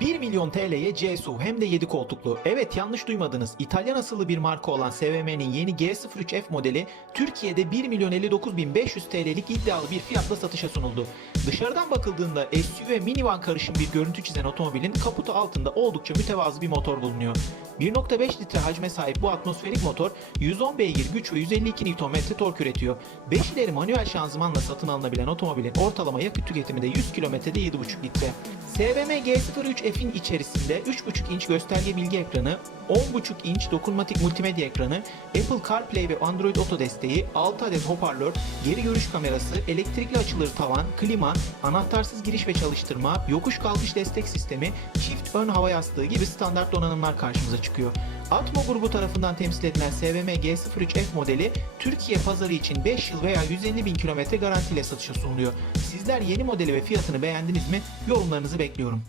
1 milyon TL'ye C-SUV hem de 7 koltuklu. Evet yanlış duymadınız. İtalyan asıllı bir marka olan SVM'nin yeni G03F modeli Türkiye'de 1 milyon 59 bin 500 TL'lik iddialı bir fiyatla satışa sunuldu. Dışarıdan bakıldığında SUV minivan karışım bir görüntü çizen otomobilin kaputu altında oldukça mütevazı bir motor bulunuyor. 1.5 litre hacme sahip bu atmosferik motor 110 beygir güç ve 152 Nm tork üretiyor. 5 ileri manuel şanzımanla satın alınabilen otomobilin ortalama yakıt tüketimi de 100 kilometrede 7,5 litre. SVM G03F'in içerisinde 3.5 inç gösterge bilgi ekranı, 10.5 inç dokunmatik multimedya ekranı, Apple CarPlay ve Android Auto desteği, 6 adet hoparlör, geri görüş kamerası, elektrikli açılır tavan, klima, anahtarsız giriş ve çalıştırma, yokuş kalkış destek sistemi, çift ön hava yastığı gibi standart donanımlar karşımıza çıkıyor. Atmo grubu tarafından temsil edilen SVM G03F modeli Türkiye pazarı için 5 yıl veya 150 bin kilometre garantiyle satışa sunuluyor. Sizler yeni modeli ve fiyatını beğendiniz mi? Yorumlarınızı bekliyorum.